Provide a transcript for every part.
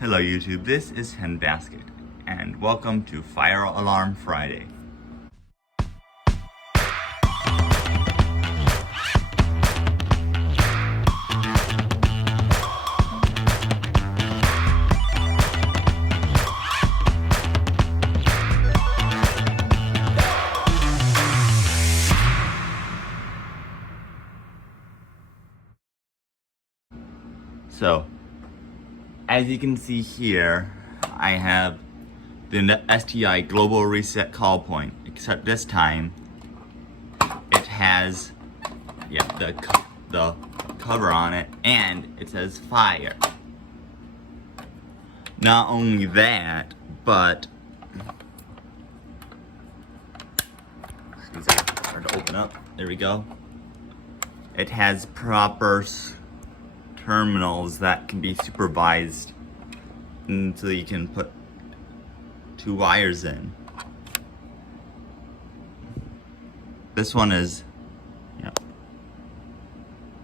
Hello YouTube, this is Basket, and welcome to Fire Alarm Friday. So, as you can see here, I have the STI Global Reset call point, except this time it has the cover on it and it says fire. Not only that, but it's hard to open up. There we go. It has proper terminals that can be supervised, and so you can put 2 wires in. This one is,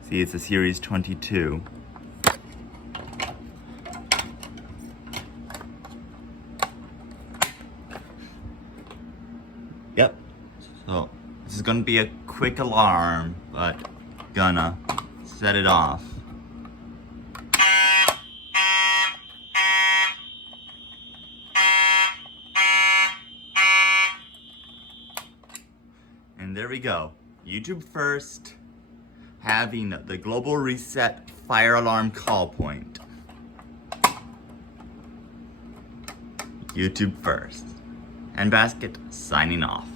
see, it's a series 22. Yep. So this is gonna be a quick alarm, but gonna set it off. And there we go. YouTube first, having the Global Reset fire alarm call point. YouTube first. And Basket signing off.